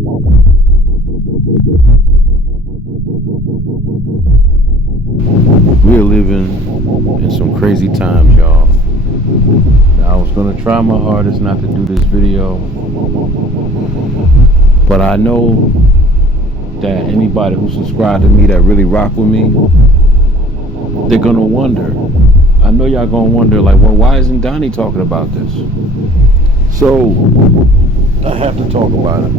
We're living in some crazy times, y'all. Now, I was gonna try my hardest not to do this video, but I know that anybody who subscribed to me that really rock with me, they're gonna wonder. I know y'all gonna wonder, like, well, why isn't Donnie talking about this? So I have to talk about it.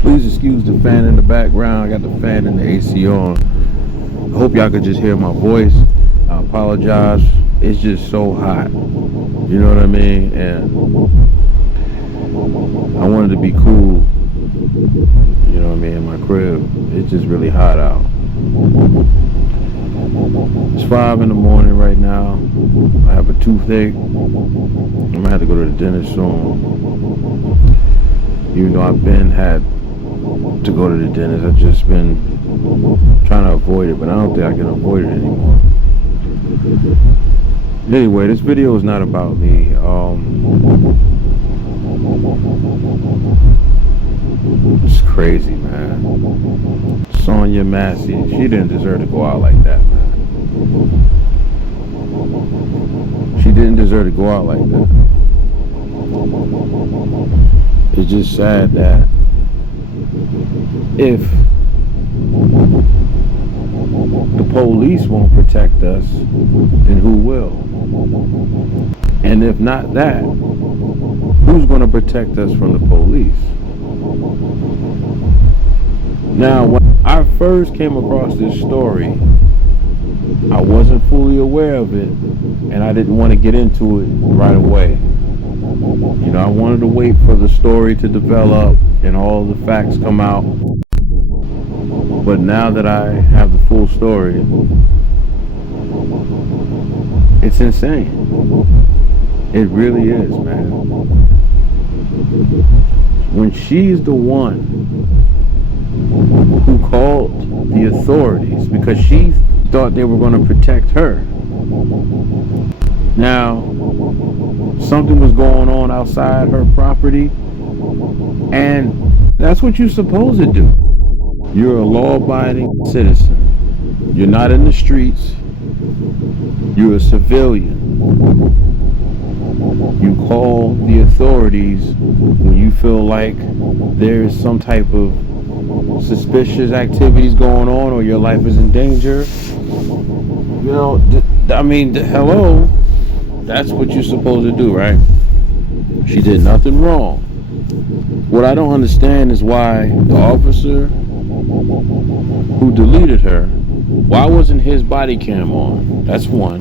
Please excuse the fan in the background. I got the fan and the AC on. I hope y'all could just hear my voice. I apologize. It's just so hot. You know what I mean? And I wanted to be cool. You know what I mean? In my crib. It's just really hot out. It's 5 in the morning right now. I have a toothache. I'm gonna have to go to the dentist soon. Even though I've had to go to the dentist, I've just been trying to avoid it, but I don't think I can avoid it anymore. Anyway, this video is not about me. It's crazy, man. Sonya, Massey, she didn't deserve to go out like that, man. She didn't deserve to go out like that. It's just sad that if the police won't protect us, then who will? And if not that, who's going to protect us from the police? Now, when I first came across this story, I wasn't fully aware of it, and I didn't want to get into it right away. You know, I wanted to wait for the story to develop and all the facts come out. But now that I have the full story, it's insane. It really is, man. When she's the one who called the authorities because she thought they were going to protect her. Now, something was going on outside her property, and that's what you're supposed to do. You're a law-abiding citizen. You're not in the streets. You're a civilian. You call the authorities when you feel like there's some type of suspicious activities going on or your life is in danger. You know, hello. That's what you're supposed to do, right? She did nothing wrong. What I don't understand is why the officer who deleted her, why wasn't his body cam on? That's one.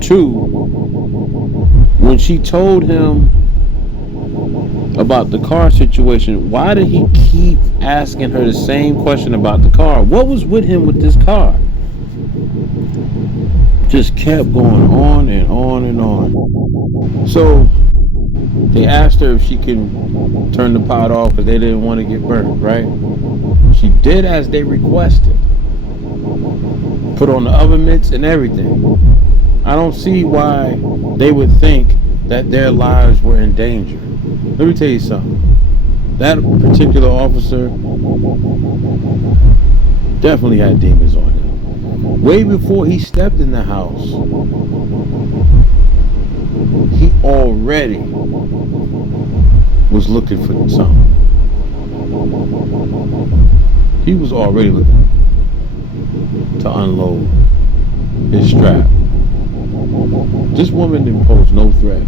Two, when she told him about the car situation, why did he keep asking her the same question about the car? What was with him with this car? Just kept going on and on and on. So they asked her if she can turn the pot off because they didn't want to get burnt, right? She did as they requested. Put on the oven mitts and everything. I don't see why they would think that their lives were in danger. Let me tell you something. That particular officer definitely had demons on him. Way before he stepped in the house, he already was looking for something. He was already looking to unload his strap. This woman didn't pose no threat.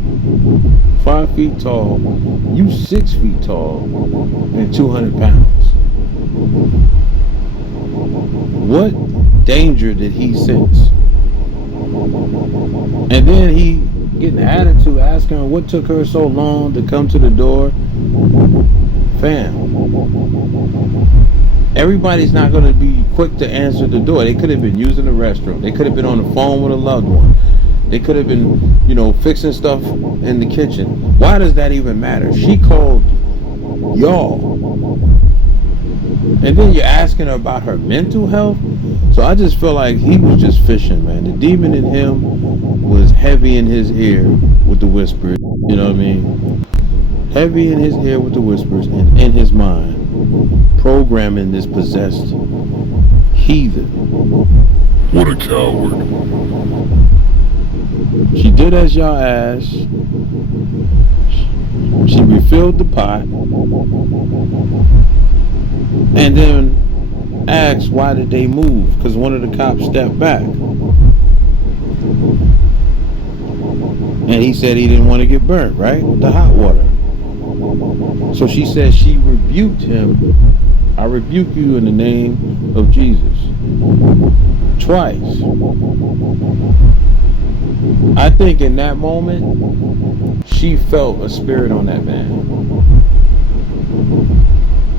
5 feet tall, you 6 feet tall, and 200 pounds. What danger did he sense? And then he getting attitude, asking her what took her so long to come to the door. Fam, everybody's not going to be quick to answer the door. They could have been using the restroom. They could have been on the phone with a loved one. They could have been, fixing stuff in the kitchen. Why does that even matter? She called y'all. And then you're asking her about her mental health. So I just feel like he was just fishing, man. The demon in him was heavy in his ear with the whispers. You know what I mean? Heavy in his ear with the whispers and in his mind. programming this possessed heathen. What a coward. She did as y'all asked. She refilled the pot. And then asked why did they move? Because one of the cops stepped back. And he said he didn't want to get burnt, right? With the hot water. So she said she rebuked him. I rebuke you in the name of Jesus. Twice. I think in that moment, she felt a spirit on that man.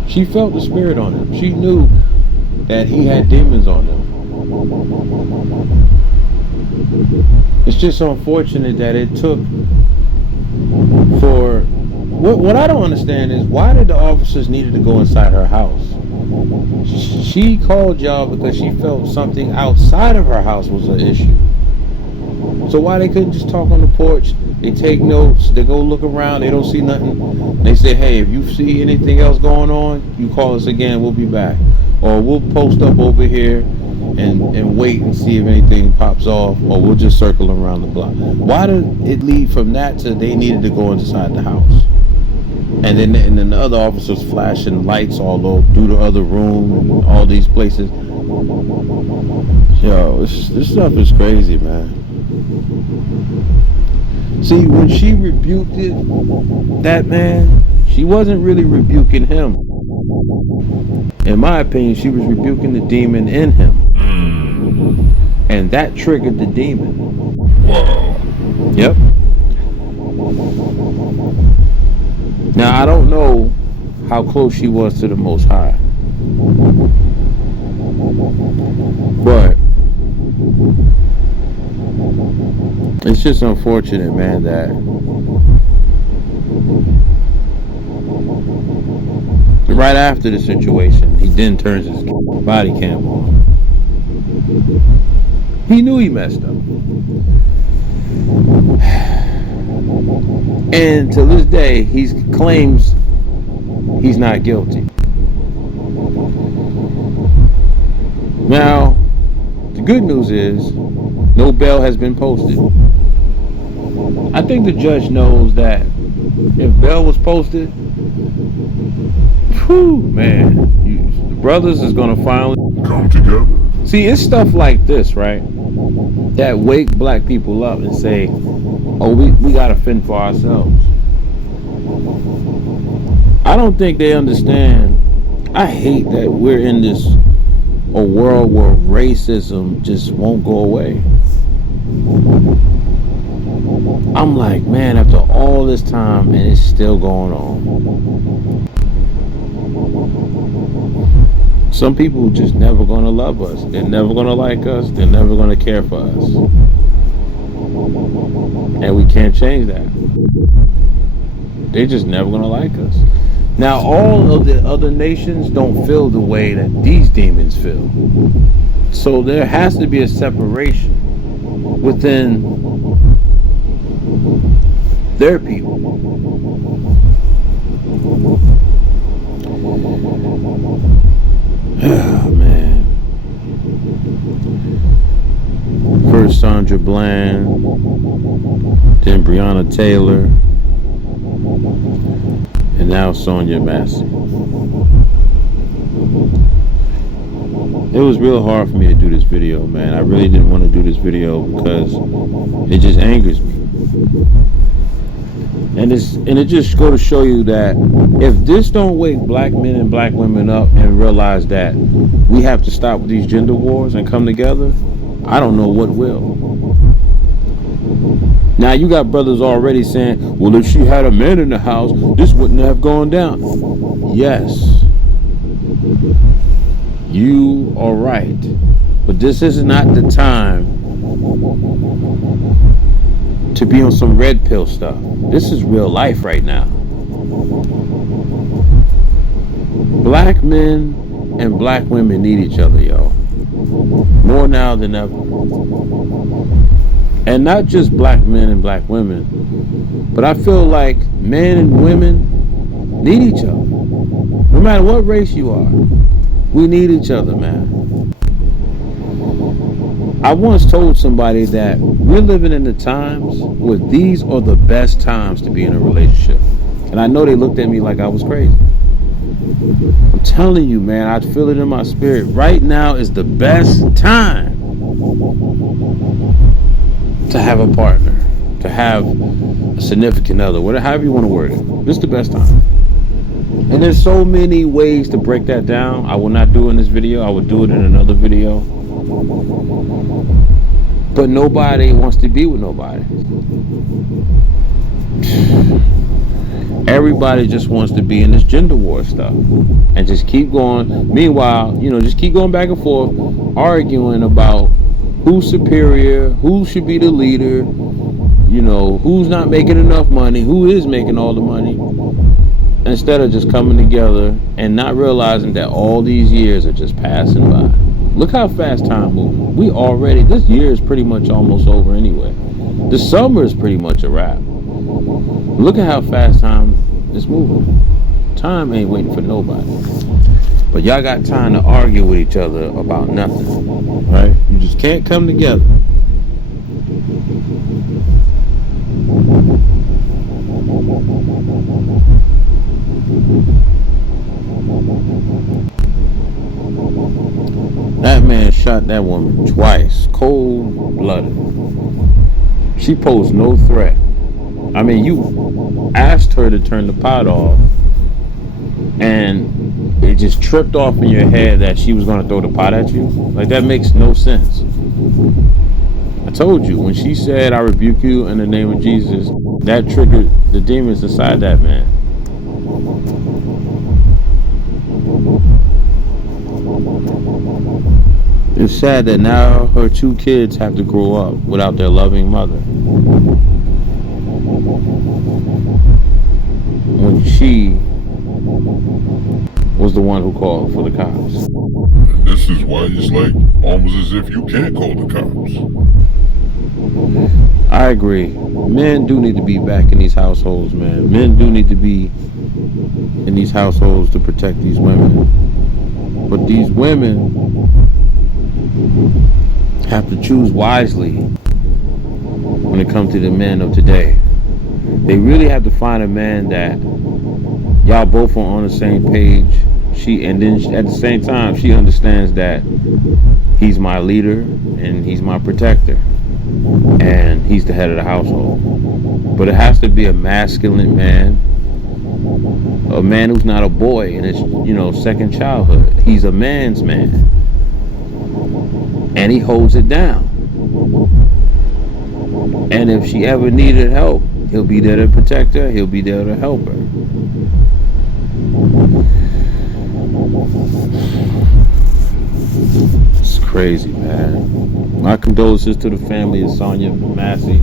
She felt the spirit on him. She knew that he had demons on him. It's just unfortunate that it took for... What I don't understand is, why did the officers needed to go inside her house? She called y'all because she felt something outside of her house was an issue. So why they couldn't just talk on the porch? They take notes, they go look around, they don't see nothing. They say, hey, if you see anything else going on, you call us again, we'll be back. Or we'll post up over here and wait and see if anything pops off, or we'll just circle around the block. Why did it lead from that to they needed to go inside the house? And then the other officers flashing lights all over through the other room and all these places. Yo, this stuff is crazy, man. See, when she rebuked that man, she wasn't really rebuking him. In my opinion, she was rebuking the demon in him. And that triggered the demon. Wow. Yep. Now, I don't know how close she was to the Most High. But it's just unfortunate, man, that right after the situation, he then turns his body cam on. He knew he messed up. And to this day, he claims he's not guilty. Now, the good news is no bail has been posted. I think the judge knows that if bail was posted, whew, man, the brothers is going to finally come together. See, it's stuff like this, right, that wake black people up and say, oh, we got to fend for ourselves. I don't think they understand. I hate that we're in a world where racism just won't go away. I'm like, man, after all this time, and it's still going on. Some people just never going to love us. They're never going to like us. They're never going to care for us. And we can't change that. They're just never going to like us. Now, all of the other nations don't feel the way that these demons feel. So there has to be a separation within their people. Oh, man. First Sandra Bland, then Breonna Taylor, and now Sonya Massey. It was real hard for me to do this video, man. I really didn't want to do this video because it just angers me. And it just go to show you that if this don't wake black men and black women up and realize that we have to stop with these gender wars and come together, I don't know what will. Now you got brothers already saying, well, if she had a man in the house, this wouldn't have gone down. Yes, you are right. But this is not the time to be on some red pill stuff. This is real life right now. Black men and black women need each other, yo. More now than ever. And not just black men and black women, but I feel like men and women need each other. matter what race you are, we need each other, man. I once told somebody that we're living in the times where these are the best times to be in a relationship. And I know they looked at me like I was crazy. I'm telling you, man, I feel it in my spirit. Right now is the best time to have a partner, to have a significant other, whatever, however you want to word it. This is the best time. And there's so many ways to break that down. I will not do it in this video. I will do it in another video. But nobody wants to be with nobody. Everybody just wants to be in this gender war stuff and just keep going. Meanwhile, just keep going back and forth, arguing about who's superior, who should be the leader, who's not making enough money, who is making all the money, instead of just coming together and not realizing that all these years are just passing by. Look how fast time moving. This year is pretty much almost over anyway. The summer is pretty much a wrap. Look at how fast time is moving. Time ain't waiting for nobody. But y'all got time to argue with each other about nothing, right? You just can't come together. That man shot that woman twice, cold-blooded. She posed no threat. I mean, you asked her to turn the pot off, and it just tripped off in your head that she was going to throw the pot at you. Like, that makes no sense. I told you, when she said, "I rebuke you in the name of Jesus," that triggered the demons inside that man. It's sad that now her 2 kids have to grow up without their loving mother, when she was the one who called for the cops. And this is why it's like almost as if you can't call the cops. I agree. Men do need to be back in these households, man. Men do need to be in these households to protect these women. But these women have to choose wisely when it comes to the men of today. They really have to find a man that y'all both are on the same page. And then at the same time, she understands that he's my leader and he's my protector and he's the head of the household. But it has to be a masculine man, a man who's not a boy in his, second childhood. He's a man's man, and he holds it down. And if she ever needed help, he'll be there to protect her. He'll be there to help her. It's crazy, man. My condolences to the family of Sonya, Massey.